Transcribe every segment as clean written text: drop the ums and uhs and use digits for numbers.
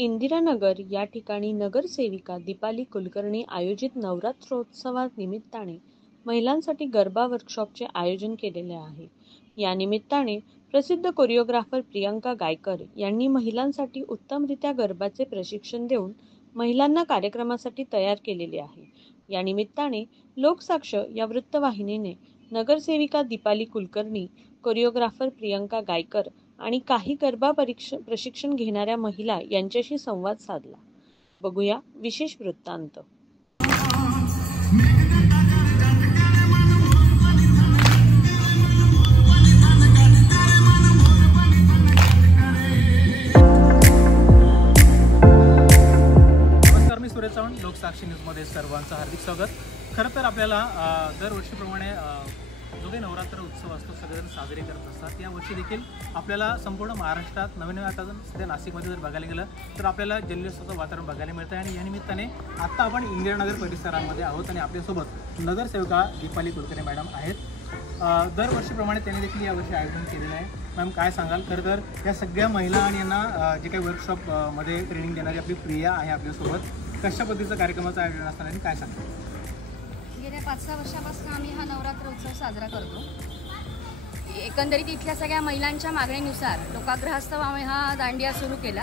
इंदिरानगर या ठिकाणी नगरसेविका दीपाली कुलकर्णी आयोजित नवरात्रोत्सवानिमित्ताने महिलांसाठी गरबा वर्कशॉपचे आयोजन केलेले आहे. या निमित्ताने प्रसिद्ध कोरिओग्राफर प्रियंका गायकर यांनी महिलांसाठी उत्तमरित्या गरबाचे प्रशिक्षण देऊन महिलांना कार्यक्रमासाठी तयार केलेले आहे. या निमित्ताने लोकसाक्ष या वृत्तवाहिनीने नगरसेविका दीपाली कुलकर्णी, कोरिओग्राफर प्रियंका गायकर आणि काही गरबा प्रशिक्षण घेणाऱ्या महिला यांच्याशी संवाद साधला. बघूया विशेष वृत्तांत. नमस्कार, मी सुरेश चव्हाण. लोकसाक्षी न्यूजमध्ये सर्वांचं हार्दिक स्वागत. खरं तर आपल्याला दरवर्षीप्रमाणे जो काही नवरात्र उत्सव असतो सगळेजण साजरे करत असतात. यावर्षी देखील आपल्याला संपूर्ण महाराष्ट्रात नवीन आता सध्या नाशिकमध्ये जर बघायला गेलं तर आपल्याला जल्लोषाचं वातावरण बघायला मिळतं आहे. आणि या निमित्ताने आत्ता आपण इंदिरानगर परिसरामध्ये आहोत आणि आपल्यासोबत नगरसेविका दीपाली कुलकर्णी मॅडम आहेत. दरवर्षीप्रमाणे त्यांनी देखील यावर्षी आयोजन केलेलं आहे. मॅम, काय सांगाल? खरं तर या सगळ्या महिला आणि यांना जे काही वर्कशॉपमध्ये ट्रेनिंग देणारी आपली प्रिया आहे आपल्यासोबत, कशा पद्धतीचं कार्यक्रमाचं आयोजन असणार आणि काय सांगाल? गेल्या 5-6 वर्षापासून आम्ही हा नवरात्र उत्सव साजरा करतो. एकंदरीत इथल्या सगळ्या महिलांच्या मागणीनुसार लोकाग्रहास्तव आम्ही हा दांडिया सुरू केला.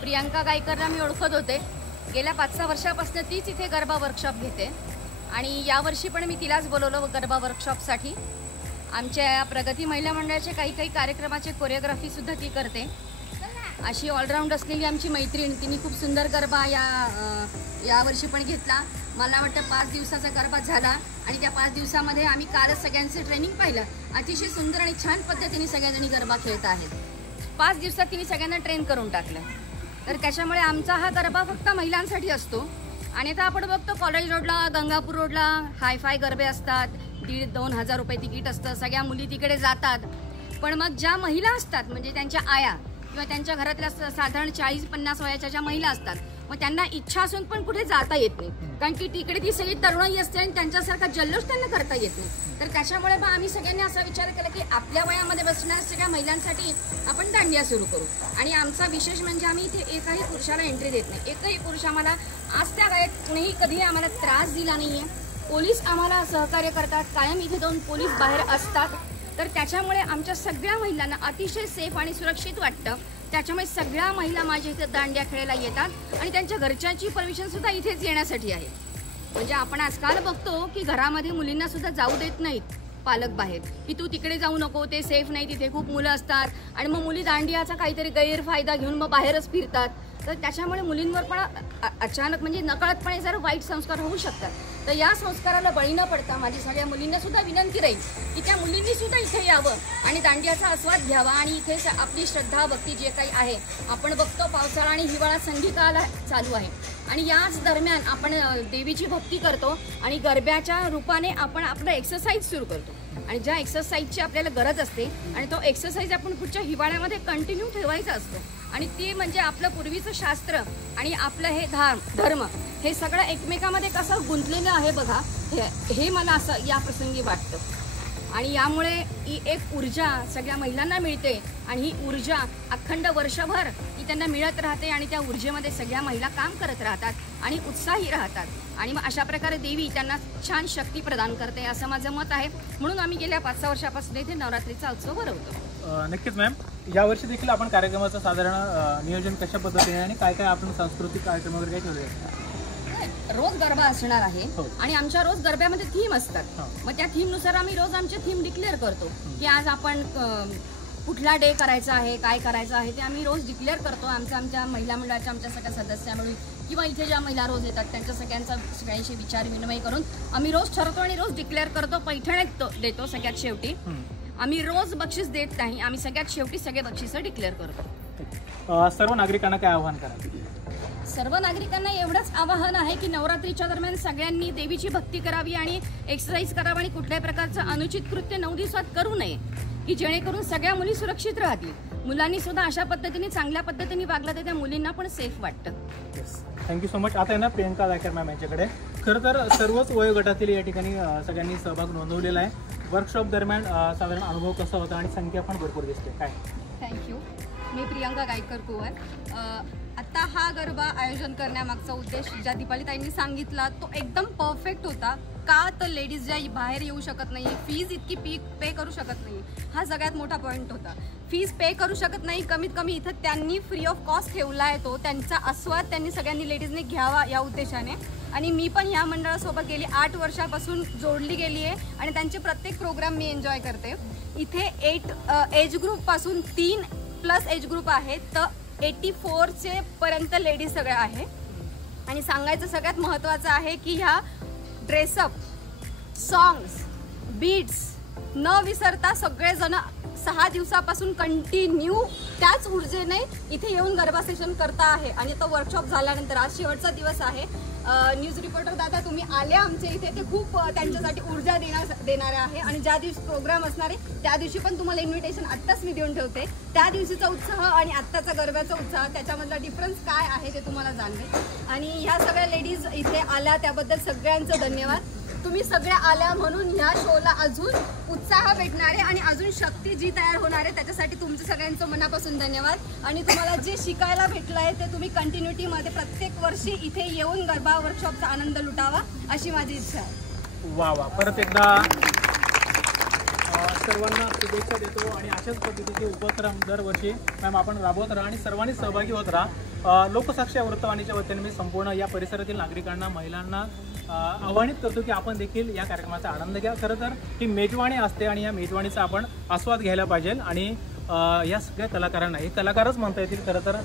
प्रियंका गायकरला मी ओळखत होते. गेल्या 5-6 वर्षापासून तीच इथे गरबा वर्कशॉप घेते आणि यावर्षी पण मी तिलाच बोलवलं गरबा वर्कशॉपसाठी. आमच्या प्रगती महिला मंडळाचे काही कार्यक्रमाचे कोरिओग्राफीसुद्धा ती करते. अशी ऑलराऊंड असलेली आमची मैत्रीण, तिने खूप सुंदर गरबा यावर्षी पण घेतला. मला वाटतं 5 दिवसाचा गरबा झाला आणि त्या 5 दिवसामध्ये आम्ही कालच सगळ्यांचं ट्रेनिंग पाहिलं. अतिशय सुंदर आणि छान पद्धतीने सगळ्याजणी गरबा खेळत आहेत. 5 दिवसात तिने सगळ्यांना ट्रेन करून टाकलं. तर त्याच्यामुळे आमचा हा गरबा फक्त महिलांसाठी असतो. आणि आता आपण बघतो कॉलेज रोडला, गंगापूर रोडला हायफाय गरबे असतात. 1,500-2 हजार रुपये तिकीट असतं. सगळ्या मुली तिकडे जातात. पण मग ज्या महिला असतात म्हणजे त्यांच्या आया किंवा त्यांच्या घरातल्या साधारण 40-50 वयाच्या ज्या महिला असतात, मग त्यांना इच्छा असून पण कुठे जाता येत नाही. कारण की तिकडे ती सगळी तरुणाई असते आणि त्यांच्यासारखा जल्लोष त्यांना करता येत नाही. तर त्याच्यामुळे मग आम्ही सगळ्यांनी असा विचार केला की आपल्या वयामध्ये बसणाऱ्या सगळ्या महिलांसाठी आपण दांडिया सुरू करू. आणि आमचा विशेष म्हणजे आम्ही इथे एकाही पुरुषाला एंट्री देत नाही. एकही पुरुष आम्हाला आज त्या वयात कुणीही कधीही आम्हाला त्रास दिला नाहीये. पोलीस आम्हाला सहकार्य करतात. कायम इथे 2 पोलीस बाहेर असतात. तर त्याच्यामुळे आमच्या सगळ्या महिलांना अतिशय सेफ आणि सुरक्षित वाटतं. त्याच्यामुळे सगळ्या महिला माझ्या इथे दांडिया खेळायला येतात आणि त्यांच्या घरच्यांची परमिशन सुद्धा इथेच येण्यासाठी आहे. म्हणजे आपण आजकाल बघतो की घरामध्ये मुलींना सुद्धा जाऊ देत नाहीत पालक बाहेर, की तू तिकडे जाऊ नको, ते सेफ नाही, तिथे खूप मुलं असतात. आणि मग मुली दांडियाचा काहीतरी गैरफायदा घेऊन मग बाहेरच फिरतात. तर त्याच्यामुळे मुलींवर पण अचानक म्हणजे नकळतपणे जर वाईट संस्कार होऊ शकतात. तर या संस्काराला बळी न पडता माझी सगळ्या मुलींना सुद्धा विनंती राहील की त्या मुलींनी सुद्धा इथे यावं आणि दांडियाचा आस्वाद घ्यावा. आणि इथे आपली श्रद्धा भक्ती जे काही आहे, आपण बघतो पावसाळा आणि हिवाळा संगीकाल चालू आहे आणि याच दरम्यान आपण देवीची भक्ती करतो आणि गरब्याच्या रूपाने आपण आपलं एक्सरसाइज सुरू करतो. आणि ज्या एक्सरसाइजची आपल्याला गरज असते आणि तो एक्सरसाइज आपण पुढच्या हिवाळ्यामध्ये कंटिन्यू ठेवायचा असतो. आणि ते म्हणजे आपलं पूर्वीचं शास्त्र आणि आपलं हे धर्म हे सगळं एकमेकामध्ये कसं गुंतलेलं आहे बघा, हे मला असं या प्रसंगी वाटतं. आणि यामुळे ही एक ऊर्जा सगळ्या महिलांना मिळते आणि ही ऊर्जा अखंड वर्षभर ही त्यांना मिळत राहते आणि त्या ऊर्जेमध्ये सगळ्या महिला काम करत राहतात आणि उत्साही राहतात. आणि मग अशा प्रकारे देवी त्यांना छान शक्ती प्रदान करते असं माझं मत आहे. म्हणून आम्ही गेल्या 5-6 वर्षापासून इथे नवरात्रीचा उत्सव भरवतो. नक्कीच मॅम, यावर्षी देखील आपण कार्यक्रमाचं साधारण नियोजन कशा पद्धतीने आणि काय काय आपण सांस्कृतिक कार्यक्रम वगैरे काय ठेवले? रोज गरबा असणार आहे आणि आमच्या रोज गरब्यामध्ये थीम असतात. मग त्या थीमनुसार आम्ही रोज आमचे थीम डिक्लेअर करतो की आज आपण कुठला डे करायचा आहे, काय करायचं आहे ते आम्ही रोज डिक्लेअर करतो. आमच्या महिला मंडळाच्या आमच्या सगळ्या सदस्य मिळून किंवा इथे ज्या महिला रोज येतात त्यांच्या सगळ्यांशी विचार विनिमय करून आम्ही रोज ठरवतो आणि रोज डिक्लेअर करतो. पैठण देतो सगळ्यात शेवटी. आम्ही रोज बक्षीस देत नाही, आम्ही सगळ्यात शेवटी सगळे बक्षीस डिक्लेअर करतो. सर्व नागरिकांना काय आवाहन करा? सर्व नागरिकांना एवढंच आवाहन आहे की नवरात्रीच्या दरम्यान सगळ्यांनी देवीची भक्ती करावी आणि एक्सरसाइज करावी आणि कुठल्याही प्रकारचं अनुचित कृत्य 9 दिवसात करू नये, की जेणेकरून सगळ्या मुली सुरक्षित राहतील. मुलांनी सुद्धा अशा पद्धतीने चांगल्या पद्धतीने वागलं तर त्या मुलींना पण सेफ वाटतं. Thank you so much. आता आहे ना प्रियंका गायकर मॅम यांच्याकडे. खरं तर सर्वच वयोगटातील या ठिकाणी सगळ्यांनी सहभाग नोंदवलेला आहे. वर्कशॉप दरम्यान साधारण अनुभव कसा होता आणि संख्या पण भरपूर दिसते काय? थँक्यू. मी प्रियंका गायकर कुवर. आता हा गरबा आयोजन करण्यामागचा उद्देश ज्या दीपालीताईंनी सांगितला तो एकदम परफेक्ट होता. का तर लेडीज ज्या बाहेर येऊ शकत नाही, फीज इतकी पे करू शकत नाही, हा सगळ्यात मोठा पॉईंट होता. फीज पे करू शकत नाही, कमीत कमी इथं त्यांनी फ्री ऑफ कॉस्ट ठेवला आहे. तो त्यांचा आस्वाद त्यांनी सगळ्यांनी लेडीजने घ्यावा या उद्देशाने. आणि मी पण ह्या मंडळासोबत गेली 8 वर्षापासून जोडली गेली आहे आणि त्यांचे प्रत्येक प्रोग्राम मी एन्जॉय करते. इथे 8 एज ग्रुपपासून 3+ एज ग्रुप आहेत, तर 84 पर्यंत लेडीज सगळ्या आहे. आणि सांगायचं सगळ्यात महत्त्वाचं आहे की ह्या ड्रेसअप, सॉंग्स, बीट्स न विसरता सगळेजण 6 दिवसापासून कंटिन्यू त्याच ऊर्जेने इथे येऊन गरबा सेशन करता आहे. आणि तो वर्कशॉप झाल्यानंतर आज शेवटचा दिवस आहे. न्यूज रिपोर्टर दादा तुम्ही आले आमच्या इथे, ते खूप त्यांच्यासाठी ऊर्जा देणारे आहे. आणि ज्या दिवशी प्रोग्राम असणार आहे त्या दिवशी पण तुम्हाला इन्व्हिटेशन आत्ताच मी देऊन ठेवते. त्या दिवशीचा उत्साह आणि आत्ताचा गरब्याचा उत्साह त्याच्यामधला डिफरन्स काय आहे ते तुम्हाला जाणवेल. आणि ह्या सगळ्या लेडीज इथे आल्या त्याबद्दल सगळ्यांचं धन्यवाद. तुम्ही सगळ्या आल्या म्हणून ह्या शोला अजून उत्साह भेटणार आहे आणि अजून शक्ती जी तयार होणार आहे त्याच्यासाठी तुमचं सगळ्यांचं मनापासून धन्यवाद. आणि तुम्हाला जे शिकायला भेटलं आहे ते तुम्ही कंटिन्युटीमध्ये प्रत्येक वर्षी इथे येऊन गरबा वर्कशॉपचा आनंद लुटावा अशी माझी इच्छा आहे. वा वा, परत एकदा सर्वांना शुभेच्छा देतो. आणि अशाच पद्धतीचे उपक्रम दरवर्षी मॅम आपण राबवत राहा आणि सर्वांनी सहभागी होत राहा. लोकसाक्षी वृत्तवाहिनीच्या वतीने मी संपूर्ण या परिसरातील नागरिकांना, महिलांना आवाहनित करतो की आपण देखील या कार्यक्रमाचा आनंद घ्या. खरं तर ही मेजवानी असते आणि या मेजवानीचा आपण आस्वाद घ्यायला पाहिजे. आणि या सगळ्या कलाकारांना, हे कलाकारच म्हणता येतील खरं तर,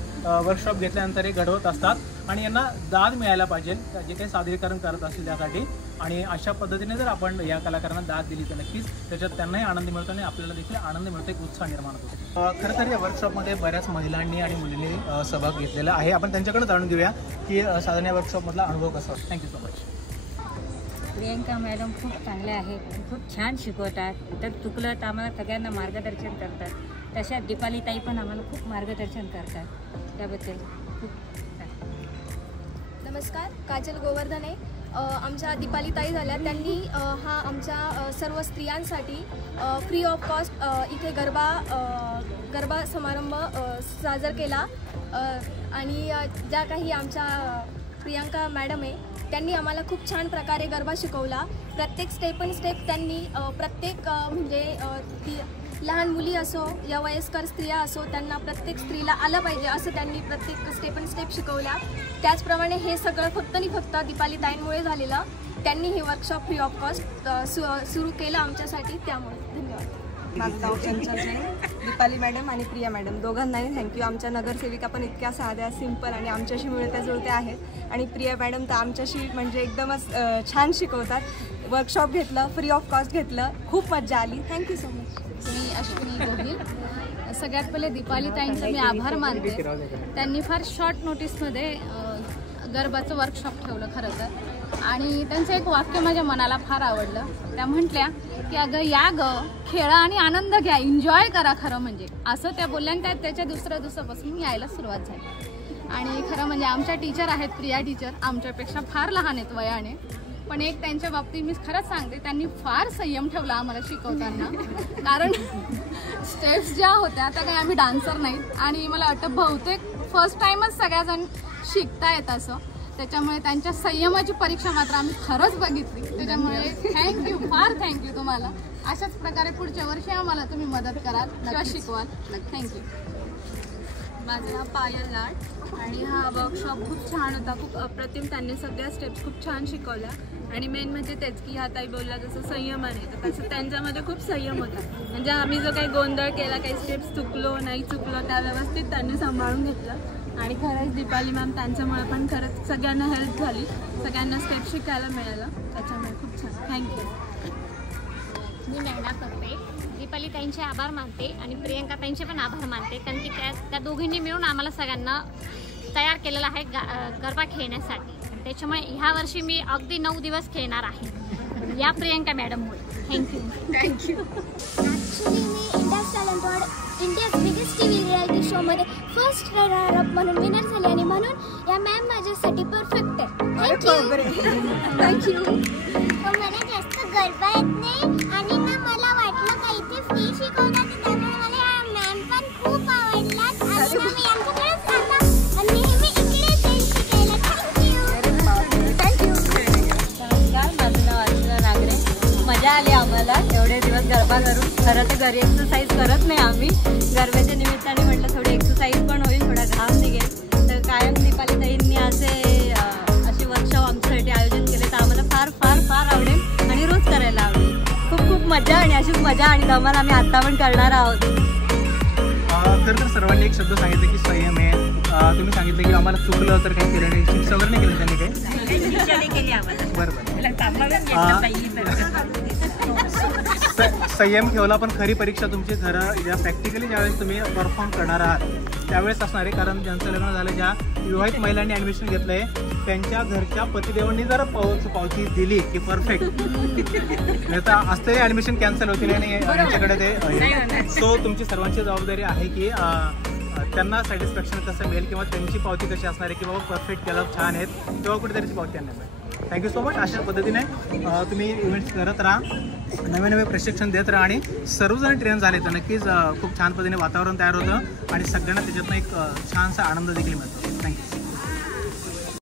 वर्कशॉप घेतल्यानंतर हे घडवत असतात आणि यांना दाद मिळायला पाहिजे जे काही सादरीकरण करत असतील त्यासाठी. आणि अशा पद्धतीने जर आपण या कलाकारांना दाद दिली तर नक्कीच त्याच्यात त्यांनाही आनंद मिळतो आणि आपल्याला देखील आनंद मिळतो, एक उत्साह निर्माण होतो. खरं तर या वर्कशॉपमध्ये बऱ्याच महिलांनी आणि मुलींनी सहभाग घेतलेला आहे. आपण त्यांच्याकडे जाणून घेऊया की साधारण या वर्कशॉपमधला अनुभव कसा होता. Thank you so much. Priyanka madam खूप चांगल्या आहेत, खूप छान शिकवतात. तर चुकलं तर आम्हाला सगळ्यांना मार्गदर्शन करतात. तशा दीपालीताई पण आम्हाला खूप मार्गदर्शन करतात. त्याबद्दल खूप नमस्कार, काजल गोवर्धने. आमच्या दीपालीताई झाल्या, त्यांनी हा आमच्या सर्व स्त्रियांसाठी फ्री ऑफ कॉस्ट इथे गरबा समारंभ साजर केला. आणि ज्या काही आमच्या प्रियंका मॅडम आहे त्यांनी आम्हाला खूप छान प्रकारे गरबा शिकवला. प्रत्येक स्टेप त्यांनी प्रत्येक म्हणजे ती लहान मुली असो या वयस्कर स्त्रिया असो त्यांना प्रत्येक स्त्रीला आलं पाहिजे असं त्यांनी प्रत्येक स्टेप शिकवल्या. त्याचप्रमाणे हे सगळं फक्त दीपालीताईंमुळे झालेलं. त्यांनी हे वर्कशॉप फ्री ऑफ कॉस्ट सुरू केलं आमच्यासाठी, त्यामुळे धन्यवाद. माझं नाव चंचल जैन. दीपाली मॅडम आणि प्रिया मॅडम दोघांनाही थँक्यू. आमच्या नगरसेविका पण इतक्या साध्या, सिंपल आणि आमच्याशी मिळत्या जुळत्या आहेत. आणि प्रिया मॅडम तर आमच्याशी म्हणजे एकदमच छान शिकवतात. वर्कशॉप घेतलं, फ्री ऑफ कॉस्ट घेतलं, खूप मजा आली. Thank you so much. मी अश्विनी गोहिल. सगळ्यात पहिले दीपालीताईंचा मी आभार मानते. त्यांनी फार शॉर्ट नोटीसमध्ये गरबाचं वर्कशॉप ठेवलं खरं तर. आणि त्यांचं एक वाक्य माझ्या मनाला फार आवडलं. त्या म्हटल्या की अगं या खेळा आणि आनंद घ्या, एन्जॉय करा. खरं म्हणजे असं त्या बोलल्या आणि त्याच्या दुसऱ्या दिवसापासून मी यायला सुरुवात झाली. आणि खरं म्हणजे आमच्या टीचर आहेत, प्रिया टीचर, आमच्यापेक्षा फार लहान आहेत वयाने. पण एक त्यांच्या बाबतीत मी खरंच सांगते, त्यांनी फार संयम ठेवला आम्हाला शिकवताना. कारण स्टेप्स ज्या होत्या त्या काही आम्ही डान्सर नाही आणि मला वाटतं बहुतेक फर्स्ट टाईमच सगळ्याजण शिकतायत असं. त्याच्यामुळे त्यांच्या संयमाची परीक्षा मात्र आम्ही खरंच बघितली. त्याच्यामुळे थँक्यू, फार थँक्यू तुम्हाला. अशाच प्रकारे पुढच्या वर्षी आम्हाला तुम्ही मदत कराल किंवा शिकवाल. थँक्यू. माझं नाव पायल लाड आणि हा वर्कशॉप खूप छान होता, खूप अप्रतिम. त्यांनी सगळ्या स्टेप्स खूप छान शिकवल्या. आणि मेन म्हणजे तेच की ह्या ताई बोलल्या जसं संयमाने, तर तसं त्यांच्यामध्ये खूप संयम होता. म्हणजे आम्ही जो काही गोंधळ केला, काही स्टेप्स चुकलो नाही चुकलो, त्या व्यवस्थित त्यांनी सांभाळून घेतलं. आणि खरंच दीपाली मॅम त्यांच्यामुळे पण खरंच सगळ्यांना हेल्प झाली, सगळ्यांना स्टेप शिकायला मिळालं. त्याच्यामुळे खूप छान. थँक्यू. मी नैना करते. दीपालीताईंचे आभार मानते आणि प्रियंकाताईंचे पण आभार मानते. त्यांनी त्या दोघींनी मिळून आम्हाला सगळ्यांना तयार केलेलं आहे गरबा खेळण्यासाठी. त्याच्यामुळे ह्या वर्षी मी अगदी 9 दिवस खेळणार आहे या प्रियंका मॅडममुळे. थँक्यू. ॲक्च्युली मी India's talent award, India's biggest TV reality शोमध्ये फर्स्ट रनर अप म्हणून विनर झाले आणि म्हणून या मॅम माझ्यासाठी परफेक्ट आहे. थँक्यू. मला जास्त गरबा येत नाही आणि ना मला वाटलं का इथे फ्री शिकवतात, त्यामुळे मला या मॅम पण खूप आवडल्यात आणि मी यांच्याकडेच आता नेहमी गरबा करून. खरं तर घरी एक्सरसाइज करत नाही आम्ही, गरब्याच्या निमित्ताने म्हटलं थोडी एक्सरसाइज पण होईल, थोडा घाम निघेल. तर कायम दीपाली ताईंनी असे वर्कशॉप आमच्यासाठी आयोजित केले, तर आम्हाला फार फार फार आवडेल आणि रोज करायला आवडेल. खूप खूप मजा आणि अशीच मजा आणि धमाल आम्ही आत्ता पण करणार आहोत. तर सर्वांनी एक शब्द सांगितलं की संयम आहे. तुम्ही सांगितलं की आम्हाला चुकलं तर काही केलं नाही, शिक्षा वगैरे नाही केलं त्यांनी काही? बरोबर. संयम ठेवला, पण खरी परीक्षा तुमची ज्या प्रॅक्टिकली ज्यावेळेस तुम्ही परफॉर्म करणार आहात त्यावेळेस असणार आहे. कारण ज्यांचं लग्न झालं, ज्या विवाहित महिलांनी ॲडमिशन घेतलं आहे, त्यांच्या घरच्या पतिदेवांनी जर पावती दिली की परफेक्ट, नाही तर असतंही ॲडमिशन कॅन्सल होतील आणि यांच्याकडे ते. सो तुमची सर्वांची जबाबदारी आहे की त्यांना सॅटिस्फॅक्शन कसं मिळेल किंवा त्यांची पावती कशी असणार आहे की बाबा परफेक्ट केलं, छान आहेत, तेव्हा कुठेतरी पावती त्यांना मिळेल. Thank you so much. अशा पद्धतीने तुम्ही इव्हेंट्स करत राहा, नवे नवे प्रशिक्षण देत राहा आणि सर्वजण ट्रेन झाले तर नक्कीच खूप छान पद्धतीने वातावरण तयार होतं आणि सगळ्यांना त्याच्यातनं एक छानसा आनंद देखील मिळतो. थँक्यू.